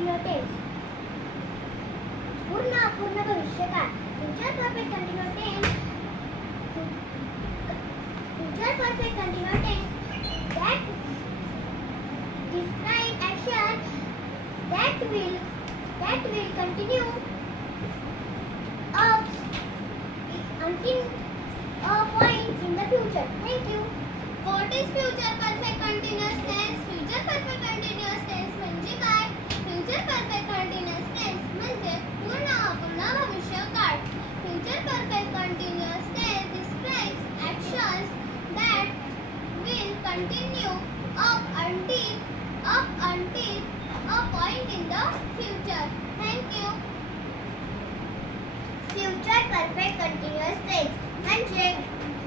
continuous tense. पूर्ण अपूर्ण भविष्यकाळ. Future perfect continuous tense. Future perfect continuous tense that describe action that will continue up until a point in the future. Thank you. What is future perfect continuous tense? Future perfect continuous tense म्हणजे काय? Future perfect continuous tense म्हणजे पूर्ण अपूर्ण भविष्यकाळ. Future perfect continuous tense describes actions that will continue up until a point in the future. Thank you. Future perfect continuous tense म्हणजे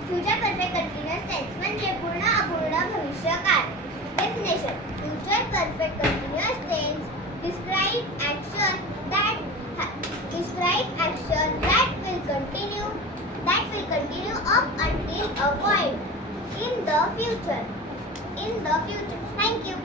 future perfect continuous tense म्हणजे पूर्ण अपूर्ण भविष्यकाळ. Definition. Future perfect continuous tense describe action that will continue up until a point in the future. Thank you.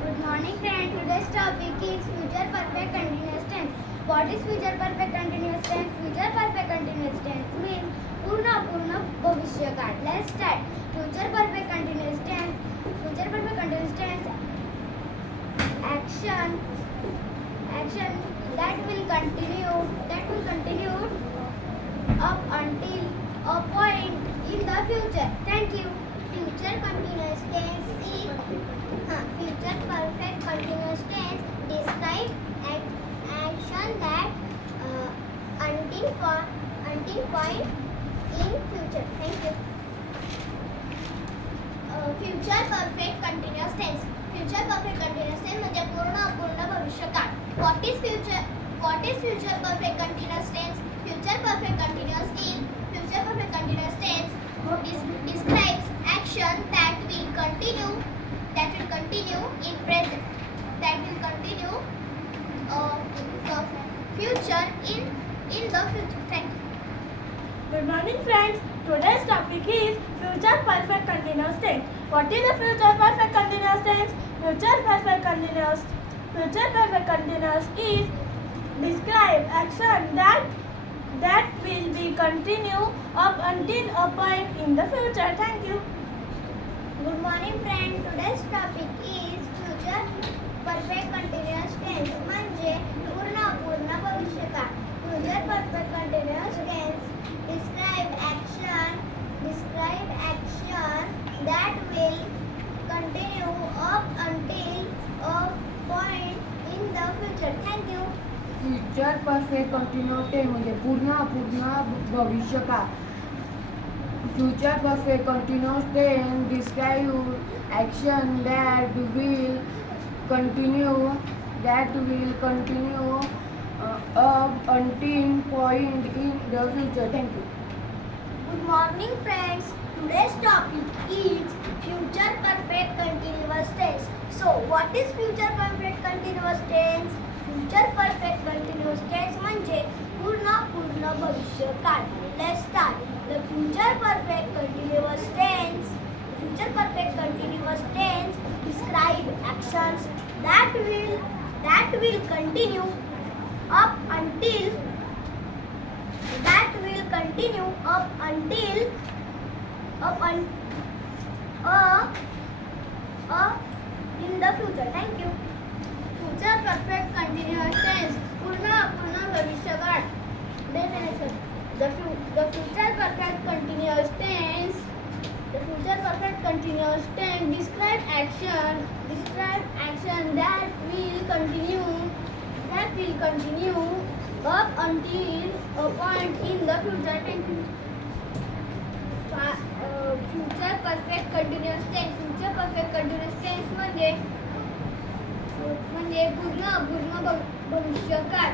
Good morning friends. Today's topic is future perfect continuous tense. What is future perfect continuous tense? Future perfect continuous tense means पूर्ण अपूर्ण भविष्यकाळ. Let's start. Future perfect continuous tense. Future perfect continuous tense action that will continue up until a point in the future. Thank you. Future continuous tense is future perfect continuous tense describe action that until point in future. Thank you. Future perfect continuous tense. Future perfect continuous tense म्हणजे पूर्ण अपूर्ण भविष्यकाळ. What is future perfect continuous tense? Future perfect continuous tense describes action that will continue in present. That will continue future in the future. Thank you. Good morning friends. Today's topic is future perfect continuous tense. What is the future perfect continuous tense? Future perfect continuous is describe action that will be continue up until a point in the future. Thank you. Good morning friends. Today's topic is future perfect continuous tense म्हणजे पूर्ण अपूर्ण भविष्यकाळ. Future perfect continuous tense describe action that will continue up until a point in the future. Thank you. Future perfect continuous tense म्हणजे पूर्ण अपूर्ण भविष्यकाळ. Future perfect continuous tense describe action that will continue up until point in the future. Thank you. Good morning friends. Today's topic is future perfect continuous tense. So what is future perfect continuous tense? Future perfect continuous tense म्हणजे पूर्ण अपूर्ण भविष्यकाळ. Let's start. The future perfect continuous tense describe actions that will continue up until in the future. Thank you. Future perfect continuous tense पूर्ण अपूर्ण भविष्यकाळ. Definition. The future perfect continuous tense describe action that will continue up until a point in the future. Thank you. Future perfect continuous tense म्हणजे पूर्ण अपूर्ण भविष्यकाळ.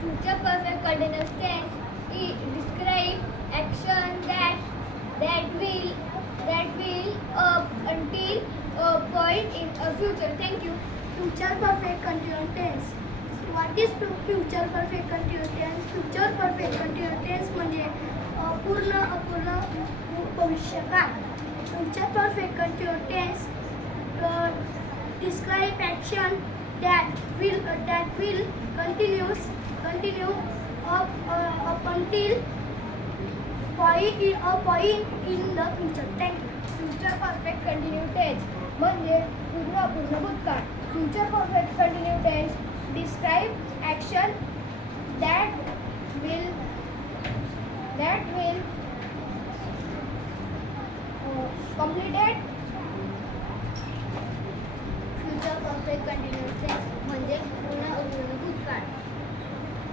Future perfect continuous tense describe action that will up until a point in a future. Thank you. Future perfect continuous tense. What is future perfect continuous tense? Future perfect continuous tense म्हणजे पूर्ण अपूर्ण भविष्यकाळ. Future perfect continuous tense describe action that will continue up until a point in the future. Thank you. Future perfect continue tense म्हणजे पूर्ण अपूर्ण भूतकाळ. Future perfect continue tense describe action that will completed. Future perfect continuous tense म्हणजे पूर्ण अपूर्ण भूतकाळ.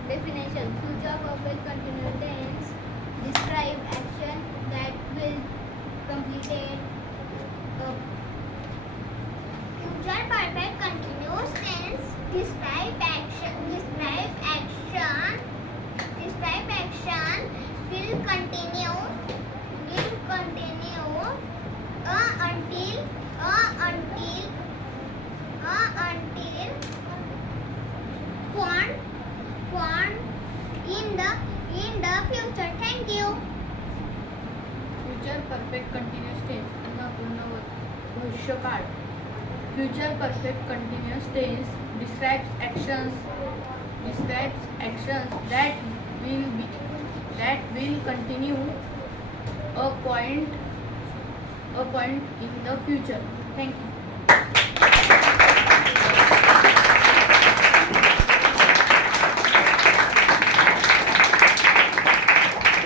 Definition future perfect continuous tense describe action that will completed. Future perfect continuous tense describe action will continue until point in the future. Thank you. Future perfect continuous tense अपूर्ण भविष्यकाळ. Future perfect continuous tense describes actions that will continue a point in the future. Thank you.